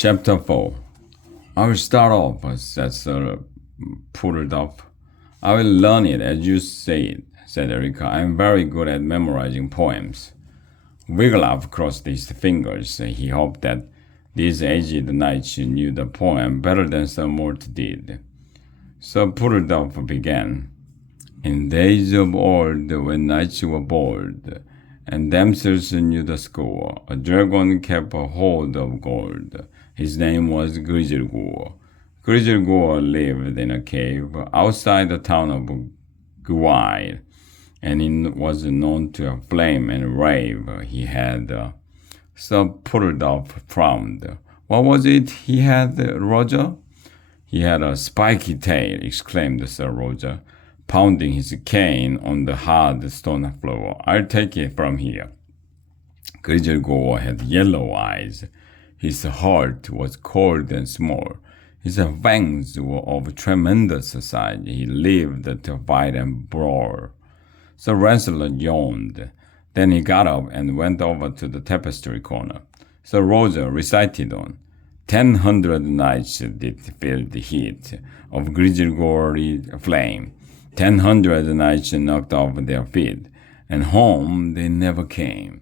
Chapter 4. I will start off, said Sir Puddleduff. I will learn it as you say it, said Erica. I am very good at memorizing poems. Wiglaf crossed his fingers. He hoped that these aged knights knew the poem better than Sir Mort did. Sir Puddleduff began. In days of old, when knights were bold, and damsels knew the score, a dragon kept a hoard of gold. His name was Grizzelgur. Grizzelgur lived in a cave outside the town of Gwail, and he was known to flame and rave. He had Sir Puddleduff frowned. What was it he had, Roger? He had a spiky tail, exclaimed Sir Roger, pounding his cane on the hard stone floor. I'll take it from here. Grizzelgur had yellow eyes. His heart was cold and small. His fangs were of tremendous size. He lived to fight and brawl. Sir Lancelot yawned. Then he got up and went over to the tapestry corner. Sir Roger recited on. 1,000 knights did feel the heat of Grizzelgur's flame. 1,000 knights knocked off their feet, and home they never came.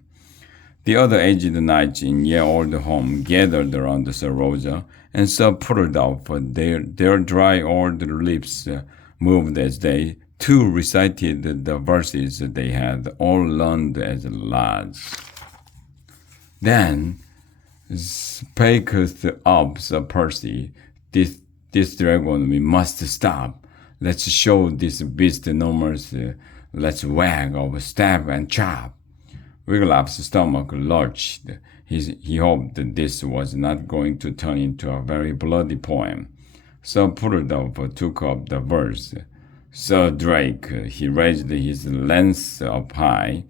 The other aged knights in ye old home gathered around Sir Roger, and Sir Puddleduff, their dry old lips moved as they too recited the verses they had all learned as lads. Then spaketh up Sir Percy, this dragon we must stop. Let's show this beast no mercy. Let's wag of stab and chop. Wiglaf's stomach lurched. He hoped that this was not going to turn into a very bloody poem. Sir Puddleduff took up the verse. Sir Drake, he raised his lance up high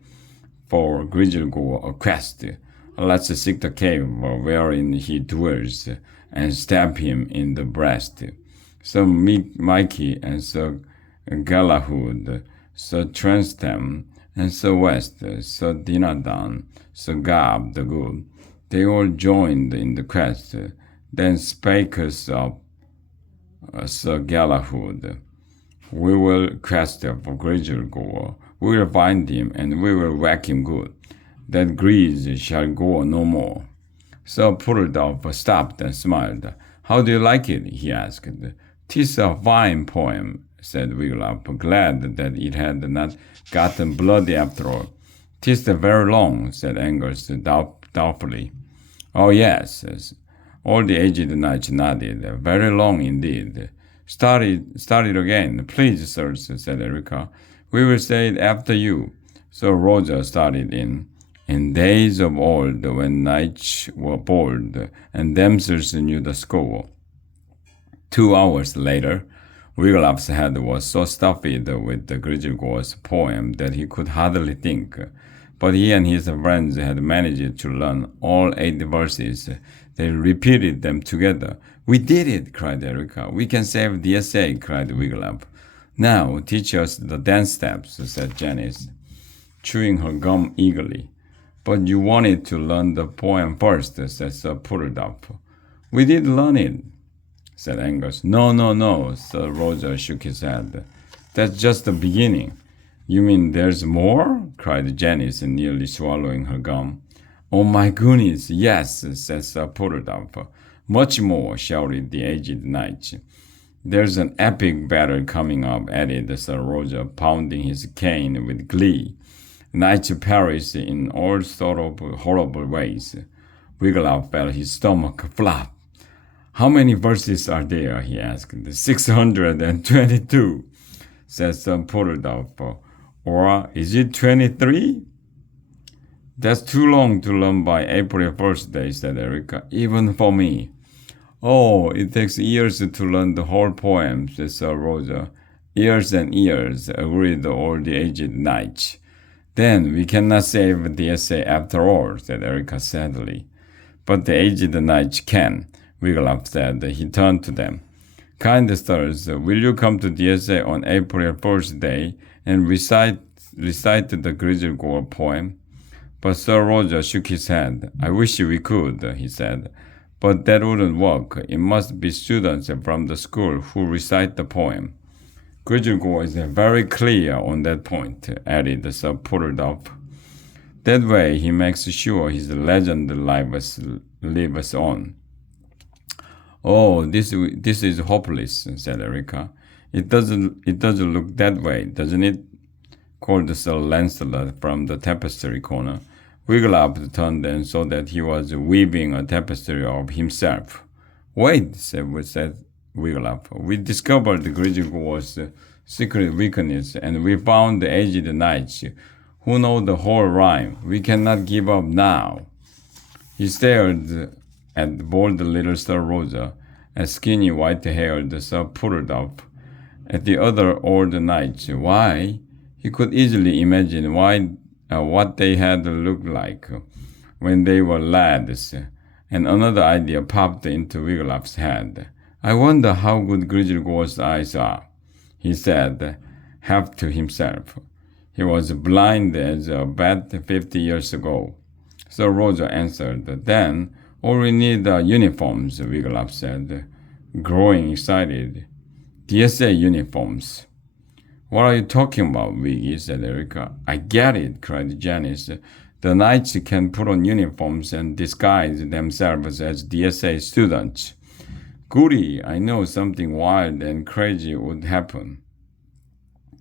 for Grizzelgur a quest. Let's seek the cave wherein he dwells and stab him in the breast. Sir Mikey and Sir Galahad, Sir Tristram and Sir West, Sir Dinadan, Sir Gab the Good, they all joined in the quest. Then spake us up Sir Galahad, we will quest for Grizzelgur, we will find him, and we will whack him good. That Grizz shall go no more. Sir Puddleduff stopped and smiled. How do you like it? He asked. 'Tis a fine poem, said Wiglaf, glad that it had not gotten bloody after all. 'Tis very long, said Angus doubtfully. Oh, yes, all the aged knights nodded. Very long indeed. Start it again, please, sirs, said Erica. We will say it after you. So Roger started in days of old, when knights were bold, and damsels knew the score. 2 hours later, Wiglaf's head was so stuffed with the Grizzelgur's poem that he could hardly think. But he and his friends had managed to learn all 8 verses. They repeated them together. We did it, cried Erica. We can save the essay, cried Wiglaf. Now teach us the dance steps, said Janice, chewing her gum eagerly. But you wanted to learn the poem first, said Sir Puddleduff. We did learn it, said Angus. No, Sir Roger shook his head. That's just the beginning. You mean there's more? Cried Janice, nearly swallowing her gum. Oh my goodness, yes, said Sir Puddleduff. Much more, shouted the aged knight. There's an epic battle coming up, added Sir Roger, pounding his cane with glee. Knights perish in all sort of horrible ways. Wiglaf felt his stomach flop. How many verses are there? He asked. 622, said Sir Puddleduff. Or is it 23? That's too long to learn by April 1st day, said Erica, even for me. Oh, it takes years to learn the whole poem, said Sir Roger. Years and years, agreed all the aged knights. Then we cannot save the essay after all, said Erica sadly. But the aged knights can, Wiglaf said. He turned to them. Kind sirs, will you come to the essay on April 1st day and recite the Grizzelgur poem? But Sir Roger shook his head. I wish we could, he said. But that wouldn't work. It must be students from the school who recite the poem. Grizzelgor is very clear on that point, added Sir Puddledove. That way he makes sure his legend lives on. Oh, this is hopeless, said Erica. It doesn't look that way, doesn't it? Called Sir Lancelot from the tapestry corner. Wiglaf turned and saw that he was weaving a tapestry of himself. Wait, said Wiglaf. We discovered Grizzelgor's secret weakness, and we found the aged knights who know the whole rhyme. We cannot give up now. He stared at bold little Sir Roger, at skinny white-haired Sir Puddledove, at the other old knights. Why? He could easily imagine what they had looked like when they were lads, and another idea popped into Wiglaf's head. I wonder how good Grizzelgor's eyes are, he said, half to himself. He was blind as a bat 50 years ago. Sir Roger answered. Then all we need are uniforms, Wiglaf said, growing excited. DSA uniforms. What are you talking about, Wiggy? Said Erica. I get it, cried Janice. The knights can put on uniforms and disguise themselves as DSA students. Goody, I know something wild and crazy would happen.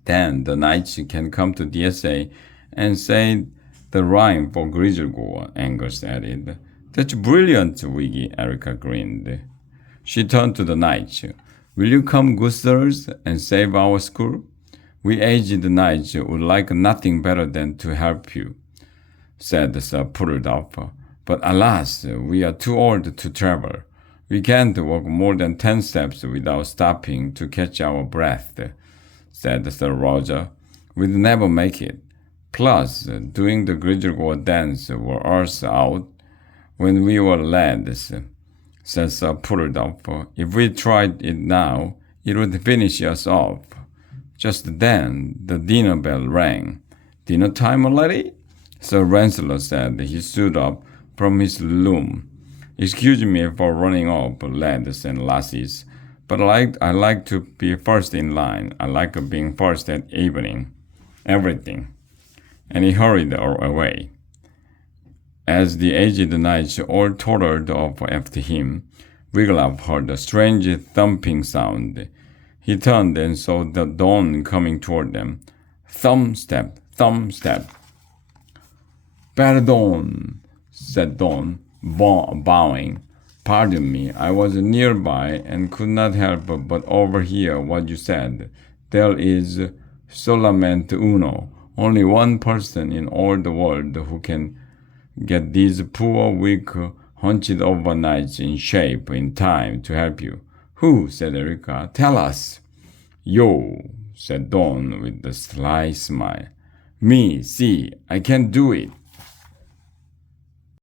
Then the knights can come to DSA and say the rhyme for Grizzelgor, Angus added. That's brilliant, Wiggy, Erica grinned. She turned to the knights. Will you come, good sirs, and save our school? We aged knights would like nothing better than to help you, said Sir Puddledove. But alas, we are too old to travel. We can't walk more than 10 steps without stopping to catch our breath, said Sir Roger. We'd never make it. Plus, doing the Grizzelgor dance wore us out when we were lads, said Sir Puddledove. If we tried it now, it would finish us off. Just then, the dinner bell rang. Dinner time already? Sir Lancelot said. He stood up from his loom. Excuse me for running off, lads and lassies, but I like to be first in line. I like being first at everything. And he hurried away. As the aged knights all tottered off after him, Wiglaf heard a strange thumping sound. He turned and saw the Dawn coming toward them. Thump step, thump step. Pardon, said Dawn, bowing. Pardon me, I was nearby and could not help but overhear what you said. There is solamente uno, only one person in all the world who can get these poor, weak, hunched-over knights in shape in time to help you. Who? Said Erica. Tell us. Yo, said Dawn with a sly smile. Me, see, I can do it.